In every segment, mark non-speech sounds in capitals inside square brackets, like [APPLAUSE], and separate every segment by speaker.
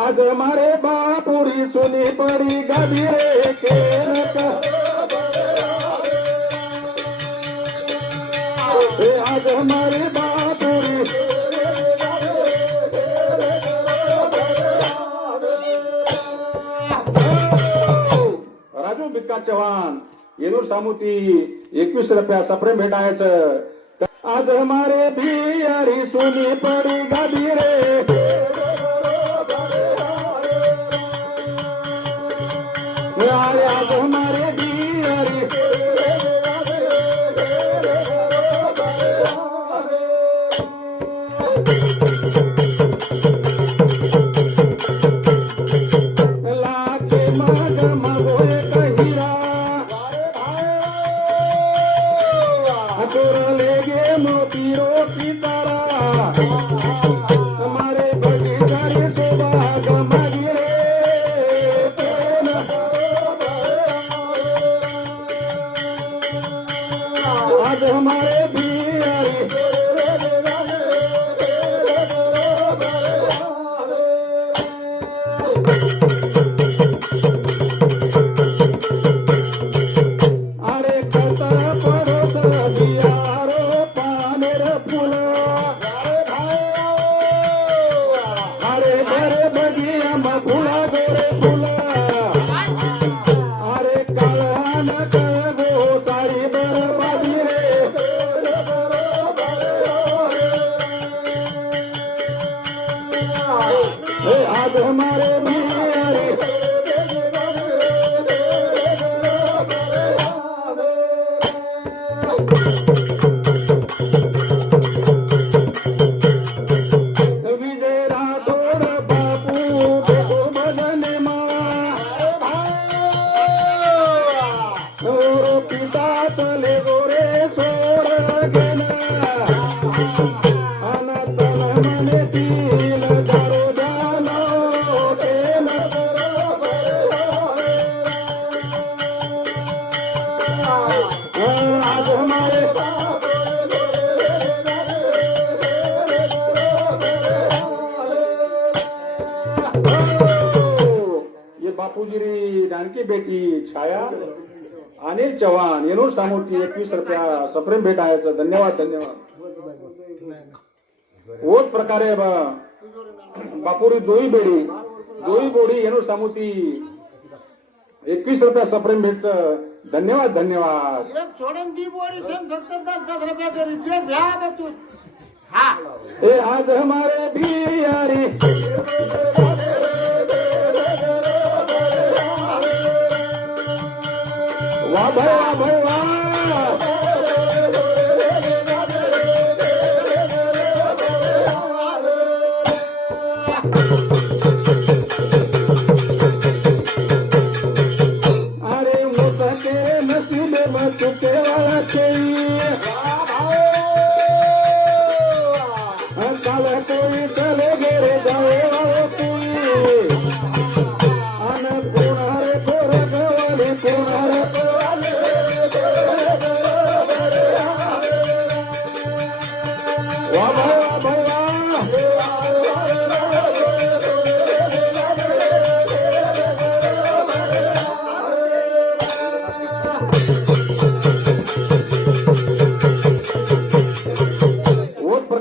Speaker 1: आज मारे बापुरी सुनी पडी गादी रे आज मारे बापुरी राजू बिक्का चव्हाण येनूर सामुती एकवीस रुपया सप्रेम भेटायचं. आज हमारे भी सुनी पडी गादी रे कोरले गे मोती आज हमारे चव्हाण येनूर सामूर्ती एकवीस रुपया सप्रेम भेट आहे. धन्यवाद धन्यवाद. ओच प्रकारे ब- बापुरी दोई बेडी दोई बोडी येनूर सामूर्ती एकवीस रुपया सप्रेम भेटच धन्यवाद धन्यवाद.
Speaker 2: एक सोडून ती बोडी छे न फक्त दस दस रुपया तरी ते भ्या बा तू हा
Speaker 1: ए आज हमारे बिहारी। वाह भाई वाह भाई वाह अरे मुतके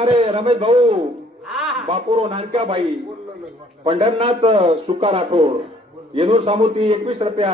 Speaker 1: प्रकारे रमेश भाऊ बापुरो नानक्याबाई पंढरनाथ सुका राठोड येनूर सामुती एकवीस रुपया.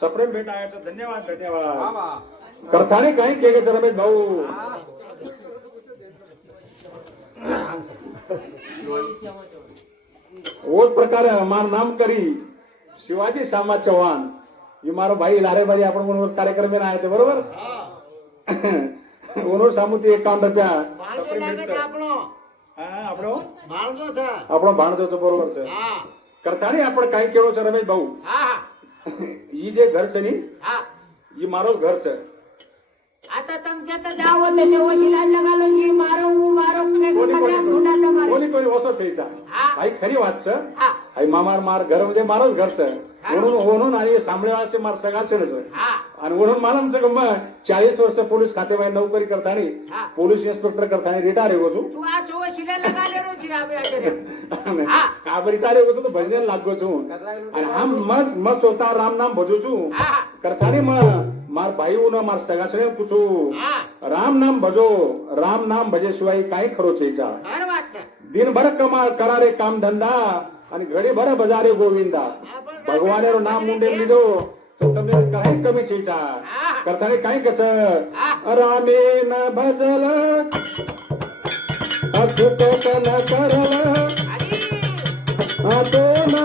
Speaker 1: सप्रेम भेट आहे धन्यवाद. धन्यवाद करताने काही केले रमेश भाऊ. ओच प्रकारे मार नाम करी शिवाजी श्यामा चव्हाण. ही मारो भाई लारेबारी आपण म्हणून कार्यक्रम आहे ते बरोबर? [LAUGHS] ઓનો સામુતી
Speaker 2: એક કામ રૂપિયા આપણો. ભાણજો છે.
Speaker 1: આપણો ભાણજો છે બરોબર છે. કરતાની આપણે કઈ કેવો છે રમેશ
Speaker 2: બહુ
Speaker 1: ઈ જે ઘર છે ની ઈ મારો ઘર છે.
Speaker 2: આ તો તમે જતા જાઓ મારો હું મારો ને તમારા તમારે.
Speaker 1: કોની કોની ભાઈ ખરી વાત છે.
Speaker 2: હા.
Speaker 1: आई मामार मार घर म्हणजे मारच घरचं म्हणून ओढून आणि सांभळे मार सगळं आणि म्हणून आमचं गम चाळीस वर्ष पोलीस खाते बाहेर नोकरी करता
Speaker 2: आणि
Speaker 1: पोलीस इन्स्पेक्टर करताना रिटायर होतो आप रिटायर होतो तू भजन लागतो आणि हा मस्त
Speaker 2: मस्त होता राम
Speaker 1: नाम भजू छू करताना मग मार भाई उन मार सगळ्यासने पुछू राम नाम भजो राम नाम भजे शिवाय काय खरोच
Speaker 2: यायचा?
Speaker 1: दिनभर कमा करारे
Speaker 2: काम
Speaker 1: धंदा. आणि घडी भर बजारे गोविंदा.
Speaker 2: भगवान
Speaker 1: नाम मुंडे मिलो तुम्ही काही कमी चिता करता काही कस रामे न भजल अचूक न करल अतो ना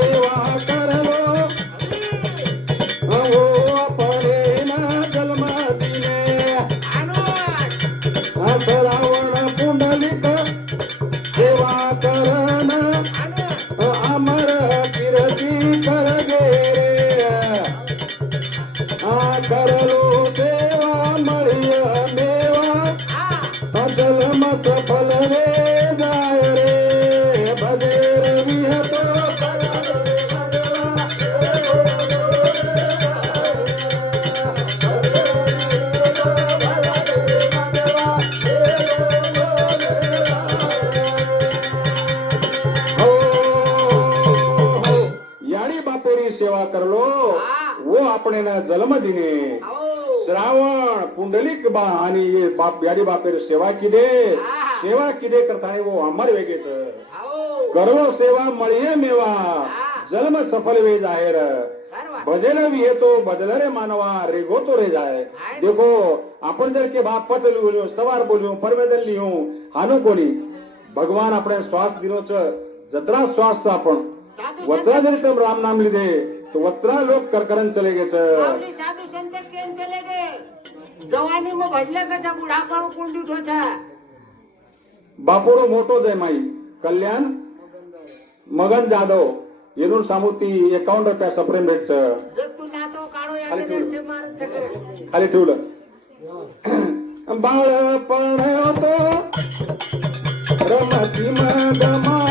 Speaker 1: करलो. वो आपण जन्म दिने. श्रावण पुंडलिक बा आणि बाप यारी बापेर सेवा किदे. सेवा किदे करता है वो अमर वेगेच. करो सेवा मळये मेवा. जन्म सफल वे जाहिर. भजन भी तो भजन रे मानवा रेगो तो रे
Speaker 2: जाए
Speaker 1: देखो अपन जर के बाप पचल बोलियो सवार बोलियो परमेदल लियो हानु कोनी भगवान आपण श्वास
Speaker 2: च
Speaker 1: जत्रा श्वास आपण. वत्रा जरी राम नाम लिदे तो वस्त्रा लोक करकरण चले
Speaker 2: गए सर साधु संत केन चले गए जवानी में भजले कचा बुढ़ापा कोण दिठो
Speaker 1: बापोड़ो मोटो जय माई. कल्याण मगन जाधव येनूर सामोती एकावन्न रुपया सप्रेम
Speaker 2: रेट
Speaker 1: खाली ठेवलं. बाळपण होतो. रमती मदमा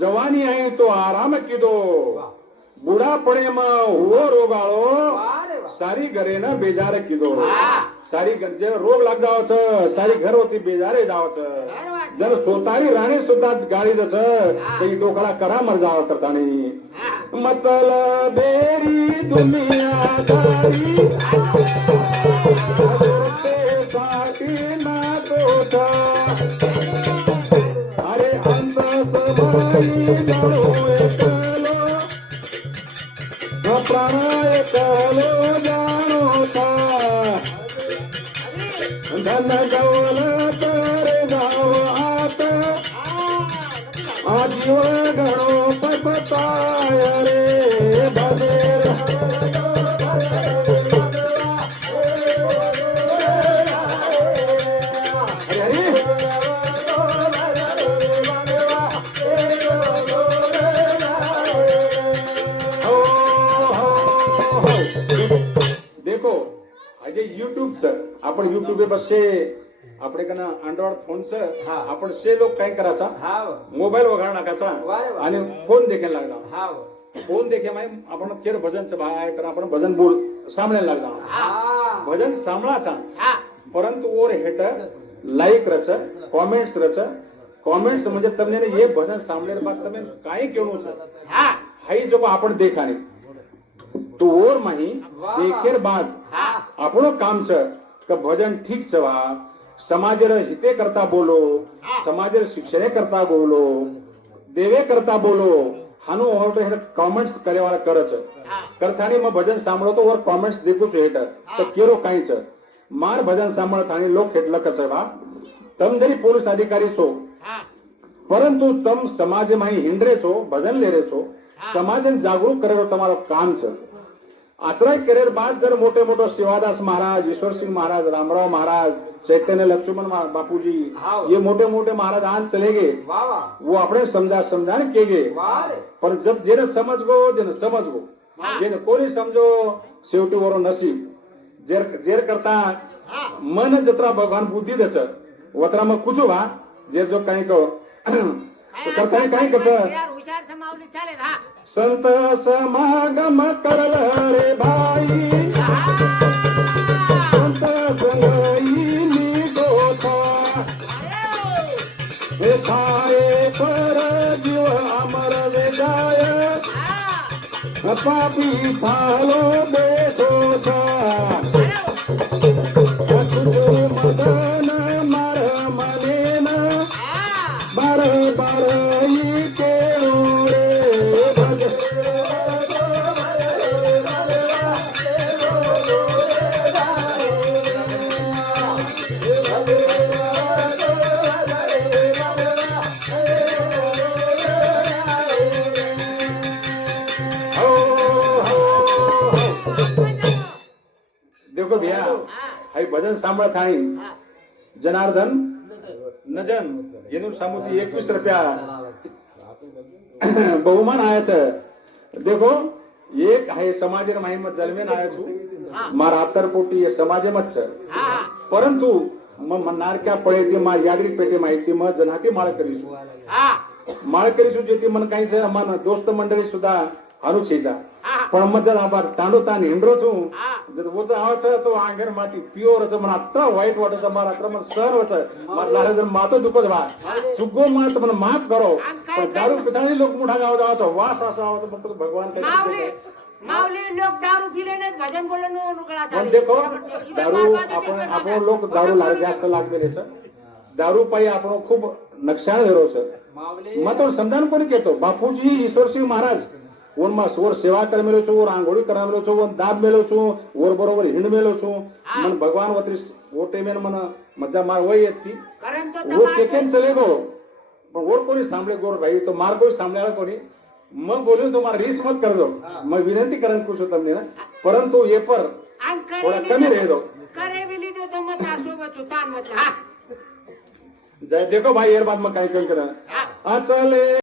Speaker 1: जवानी आहे तो
Speaker 2: आराम
Speaker 1: किदो. बुढा पडे हुओ
Speaker 2: रोगाळो.
Speaker 1: सारी घरे न बेजार किदो. सारी घर जे रोग लाग जावच सारी घर होती बेजारे जावच जर स्वतःही राणी सुद्धा गाळी दस ते डोकाला करा मर जावं करता नाही मतल बेरी दुनिया Oh. युट्यूब पे बससे આપણે कना अँड्रॉइड फोनचं
Speaker 3: हा.
Speaker 1: आपण से लोक काय करायचा
Speaker 3: हाव
Speaker 1: मोबाईल वगैरे टाकायचा
Speaker 3: वारे वा.
Speaker 1: आणि फोन देखायला लागला
Speaker 3: हाव
Speaker 1: फोन देखे माय आपण केर भजनचं बाय कर आपण भजन बोल सामळ्याला लागला
Speaker 3: हा
Speaker 1: भजन सामळाचा
Speaker 2: हा
Speaker 1: પરંતુ ઓર હેઠ લાઈક રચ કોમેન્ટ્સ રચ કોમેન્ટ્સ म्हणजे તમને ને ये भजन સાંભળ્યા બાદ તમે કાઈ કેવું છે
Speaker 2: हा
Speaker 1: હાઈ જો आपण દેખાને તો ઓર માહી
Speaker 3: વાહ.
Speaker 1: દેખેર બાદ
Speaker 2: हा
Speaker 1: આપણો કામ છે કે ભજન ઠીક છે વા સમાજર હિતે કરતા બોલો સમાજર શિક્ષણે કરતા બોલો દેવે કરતા બોલો હાનું ઓર કોમેન્ટ્સ કરેવાળા કરે છે
Speaker 2: હા
Speaker 1: કરથાણી માં ભજન સાંભળો તો ઓર કોમેન્ટ્સ દેખું છું હેઠળ તો કેરો કાંઈ છે માર ભજન સાંભળતાની લોક કેટલા કસે બા તમ જરી પોલીસ અધિકારી છો
Speaker 2: हा
Speaker 1: પરંતુ તમ સમાજમાં હિંડરે છો ભજન લેરે છો સમાજને જાગૃત કરેલો તમારો કામ છે आचराय करेर बाद जर मोठे मोठे शिवादास महाराज ईश्वर ईश्वरसिंह महाराज रामराव महाराज चैतन्य लक्ष्मण बापूजी ये मोटे मोटे महाराज आन चले गे.
Speaker 3: वो
Speaker 1: अपने समझा समझा के गए पर जब जेने समझ गो जेने समझ गो जेने कोई समझो शेवटी वरो नसीब जेर जेर करता मन जत्रा भगवान बुद्धि देच. वत्रा मग कुचू भा जे जो काही कर करता काही कच? संत समागम करल रे भाई देखो भैया हाई भजन सांभाळत आहे जनार्दन नजन येणूर सामुती एकवीस रुपया [COUGHS] बहुमान आयाचं देखो एक आहे समाज माहीम जन्मेन आयाचं मारा अत्तर पोटी हे समाजेमच
Speaker 2: हा
Speaker 1: परंतु मग नारक्या पळे मा यागरी पेटे माहिती मग जनाती माळ करीसू
Speaker 2: हा
Speaker 1: माळ करीसू जेती मन काही છે मन दोस्त मंडळी सुद्धा હારું છે જા
Speaker 2: હા.
Speaker 1: પણ મજા આભાર તાંડો તાન હિંડરો છું
Speaker 2: હા.
Speaker 1: જદ वो तर अनुशेजा पण मग जर आपण तांडो ताण हिंडरोच जर वच आवाच तो आंगर माती प्युअरच म्हण आत्ता व्हाईट वॉटरचं मार आत्र म्हण सर्वच लाला जर मातो दुपच
Speaker 2: भा सुगो
Speaker 1: मात म्हण माफ करो. पण दारू पिताळी लोक मोठा गाव जावाचा वास असा आवाचा फक्त भगवान
Speaker 2: काही माऊली लोक दारू
Speaker 1: पिले नाही दारू आपण आपण लोक दारू लाग जास्त लागलेले सर दारू पायी आपण खूप नुकसान
Speaker 3: झालो
Speaker 1: मग तो समजान पण घेतो? बापूजी ईश्वर सिंह महाराज. वन मा सोर सेवा कर मेलो छू रांगोड़ी करा मेलो छू वन दाब मेलो छू वोर बरोबर हिंड मेलो छू। मन भगवान वत्री वोटे मेन मन मजा मार
Speaker 2: वही है
Speaker 1: वो केकेन चले गो। मन कोई सामने गोर भाई तो मार कोई सामने आ कोई मन बोलियो तो मार रिस मत कर दो। मैं विनती करन कुछ तो तुमने ना। परंतु
Speaker 2: ये पर
Speaker 1: थोड़ा कमी रह दो।
Speaker 2: करे भी ली तो मत आसो बचो तान मत
Speaker 1: जा देखो भाई ये बात मैं कहीं कहीं
Speaker 2: करा।
Speaker 1: आ चले।